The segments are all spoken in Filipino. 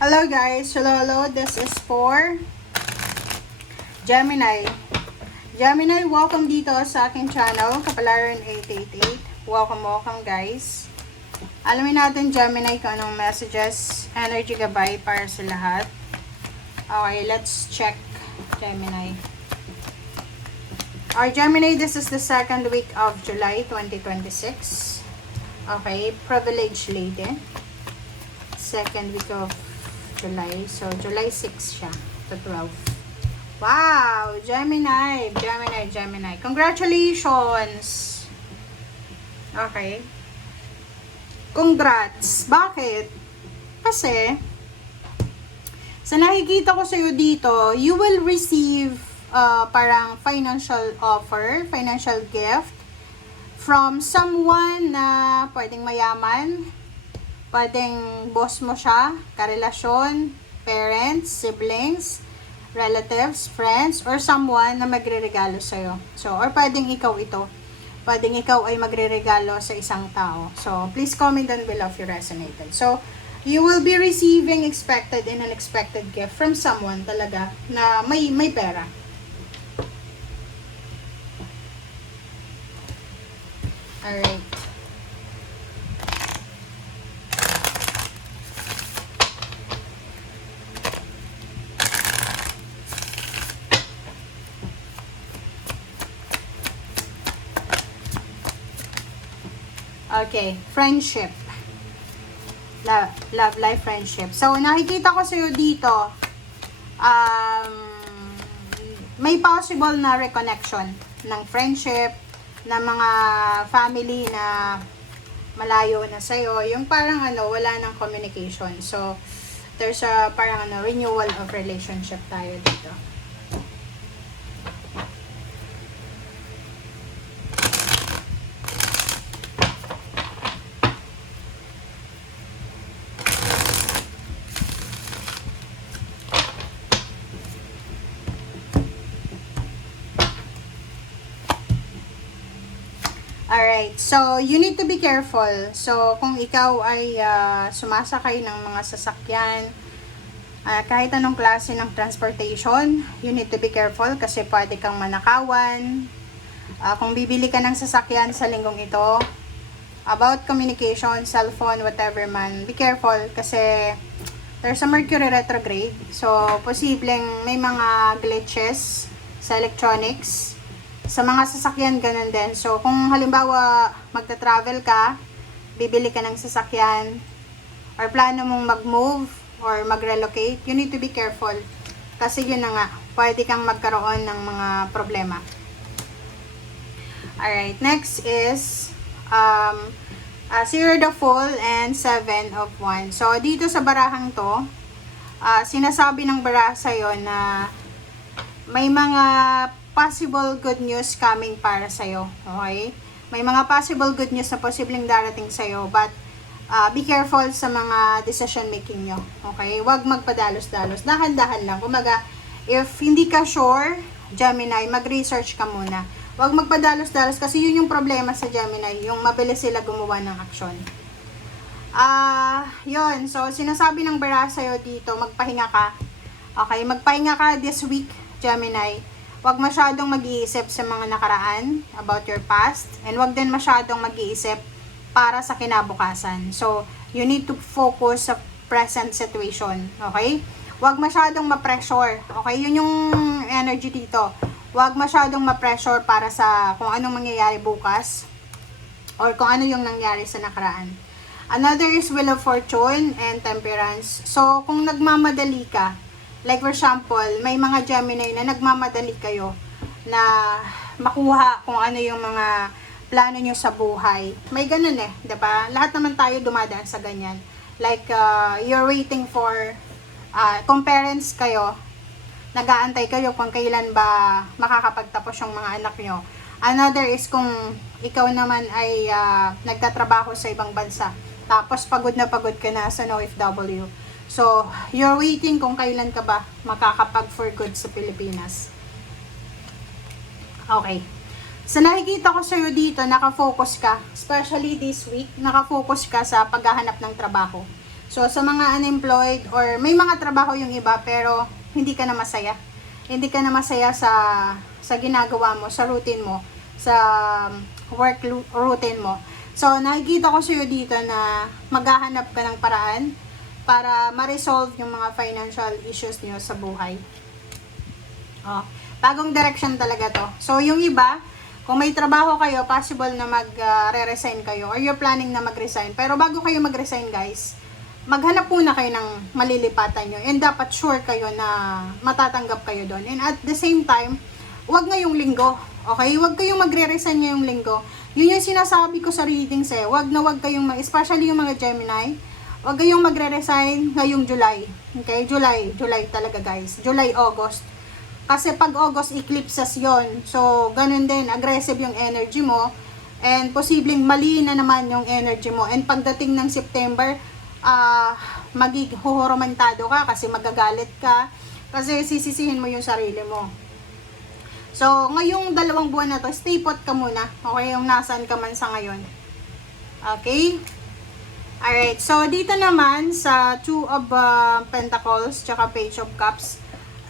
Hello guys, hello. This is for Gemini. Gemini, welcome dito sa aking channel, Kapalaran 888. Welcome guys. Alamin natin Gemini kung anong messages, energy gabay para sa lahat. Okay, let's check Gemini. Our Gemini, this is the second week of July 2026. Okay, privileged lady. Second week of July. So, July 6 siya to 12. Wow! Gemini! Congratulations! Okay. Congrats! Bakit? Kasi, sa nakikita ko sa'yo dito, you will receive parang financial offer, financial gift from someone na pwedeng mayaman, pwedeng boss mo siya, karelasyon, parents, siblings, relatives, friends, or someone na magre-regalo sa'yo. So, or pwedeng ikaw ito. Pwedeng ikaw ay magre-regalo sa isang tao. So, please comment down below if you resonated. So, you will be receiving expected and unexpected gift from someone talaga na may pera. Alright. Okay, friendship. Love life, friendship. So, nakikita ko sa'yo dito, may possible na reconnection ng friendship, ng mga family na malayo na sa'yo. Yung parang wala ng communication. So, there's a parang renewal of relationship tayo dito. Alright, so you need to be careful. So, kung ikaw ay sumasakay ng mga sasakyan, kahit anong klase ng transportation, you need to be careful kasi pwede kang manakawan. Kung bibili ka ng sasakyan sa linggong ito, about communication, cellphone, whatever man, be careful kasi there's a Mercury retrograde. So, posibleng may mga glitches sa electronics. Sa mga sasakyan, ganun din. So, kung halimbawa, magta-travel ka, bibili ka ng sasakyan, or plano mong mag-move, or mag-relocate, you need to be careful. Kasi yun na nga, pwede kang magkaroon ng mga problema. Alright, next is, Zero the Fool and Seven of Wands. So, dito sa barahang to, sinasabi ng baraha sa'yo na may mga possible good news coming para sa'yo. Okay? May mga possible good news na posibleng darating sa'yo, but be careful sa mga decision making nyo. Okay? Huwag magpadalos-dalos. Dahan-dahan lang. Kumaga, if hindi ka sure, Gemini, mag-research ka muna. Huwag magpadalos-dalos kasi yun yung problema sa Gemini, yung mabilis sila gumawa ng aksyon. Yun. So, sinasabi ng baraha sa'yo dito, magpahinga ka. Okay? Magpahinga ka this week, Gemini. Huwag masyadong mag-iisip sa mga nakaraan about your past, and huwag din masyadong mag-iisip para sa kinabukasan. So, you need to focus sa present situation. Okay? Huwag masyadong ma-pressure. Okay? Yun yung energy dito. Huwag masyadong ma-pressure para sa kung anong mangyayari bukas or kung ano yung nangyari sa nakaraan. Another is Wheel of Fortune and Temperance. So, kung nagmamadali ka, like for example, may mga Gemini na nagmamadali kayo na makuha kung ano yung mga plano nyo sa buhay. May ganun diba? Lahat naman tayo dumadaan sa ganyan. Like, you're waiting for, kung parents kayo, nag-aantay kayo kung kailan ba makakapagtapos yung mga anak nyo. Another is kung ikaw naman ay nagtatrabaho sa ibang bansa. Tapos pagod na pagod ka na sa OFW. So, you're waiting kung kailan ka ba makakapag for good sa Pilipinas. Okay. So, nakikita ko sa'yo dito, nakafocus ka, especially this week, nakafocus ka sa paghahanap ng trabaho. So, sa mga unemployed or may mga trabaho yung iba pero hindi ka na masaya. Hindi ka na masaya sa ginagawa mo, sa routine mo, sa work routine mo. So, nakikita ko sa'yo dito na maghahanap ka ng paraan para ma-resolve yung mga financial issues niyo sa buhay. Oh, bagong direction talaga to. So, yung iba, kung may trabaho kayo, possible na mag-re-resign kayo or you're planning na mag-resign. Pero bago kayo mag-resign, guys, maghanap muna kayo ng malilipatan nyo and dapat sure kayo na matatanggap kayo doon. And at the same time, wag ngayong linggo, okay? Wag kayong magre-resign ngayong linggo. Yun yung sinasabi ko sa readings eh. Wag kayong, especially yung mga Gemini, wag kayong magre-resign ngayong July. Okay? July talaga guys. July, August. Kasi pag August, eclipses yon. So, ganun din, aggressive yung energy mo and posibleng mali na naman yung energy mo. And pagdating ng September, maghuhurumantado ka kasi magagalit ka kasi sisisihin mo yung sarili mo. So, ngayong 2 buwan na to, stay put ka muna. Okay, yung nasaan ka man sa ngayon. Okay? Alright, so dito naman sa 2 of Pentacles tsaka Page of Cups,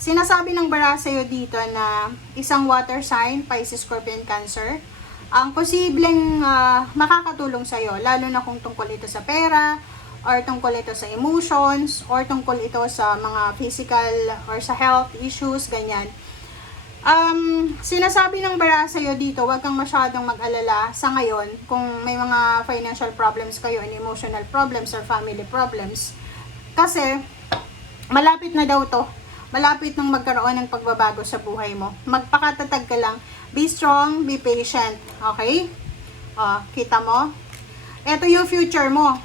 sinasabi ng bara sa'yo dito na isang water sign, Pisces, Scorpion, Cancer, ang posibleng makakatulong sa'yo, lalo na kung tungkol ito sa pera, or tungkol ito sa emotions, or tungkol ito sa mga physical or sa health issues, ganyan. Sinasabi ng bara sa'yo dito, huwag kang masyadong mag-alala sa ngayon kung may mga financial problems kayo and emotional problems or family problems. Kasi, malapit na daw to. Malapit nang magkaroon ng pagbabago sa buhay mo. Magpakatatag ka lang. Be strong, be patient. Okay? Kita mo? Ito yung future mo.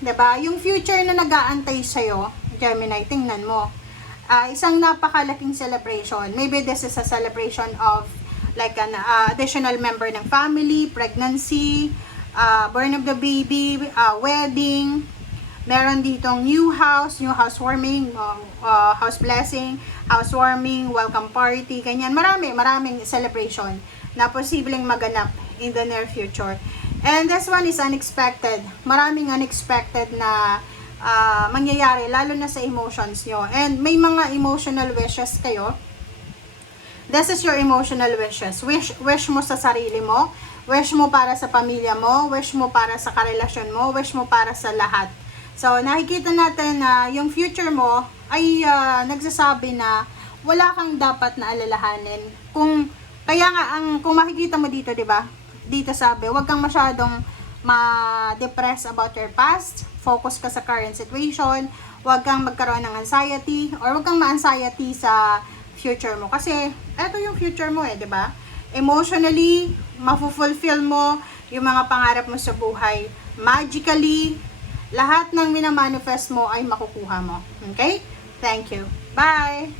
Diba? Yung future na nag-aantay sa'yo, Gemini, tingnan mo. Isang napakalaking celebration. Maybe this is a celebration of like an additional member ng family, pregnancy, born of the baby, wedding. Meron ditong new housewarming, house blessing, housewarming, welcome party, ganyan. Maraming celebration na posibleng maganap in the near future. And this one is unexpected. Maraming unexpected na mangyayari, lalo na sa emotions nyo. And may mga emotional wishes kayo. This is your emotional wishes. Wish mo sa sarili mo, wish mo para sa pamilya mo, wish mo para sa karelasyon mo, wish mo para sa lahat. So, nakikita natin na yung future mo ay nagsasabi na wala kang dapat na alalahanin. Kaya nga, kung makikita mo dito, di ba? Dito sabi, huwag kang masyadong ma-depress about your past. Focus ka sa current situation. Huwag kang magkaroon ng anxiety or huwag kang ma-anxiety sa future mo. Kasi, eto yung future mo di ba? Emotionally, mafulfill mo yung mga pangarap mo sa buhay. Magically, lahat ng minamanifest mo ay makukuha mo. Okay? Thank you. Bye!